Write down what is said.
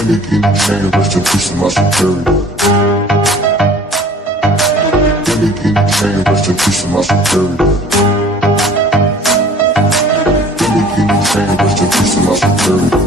King Chain, rest in peace to my security. King Chain, rest in peace to my security. King Chain, rest in peace to my security.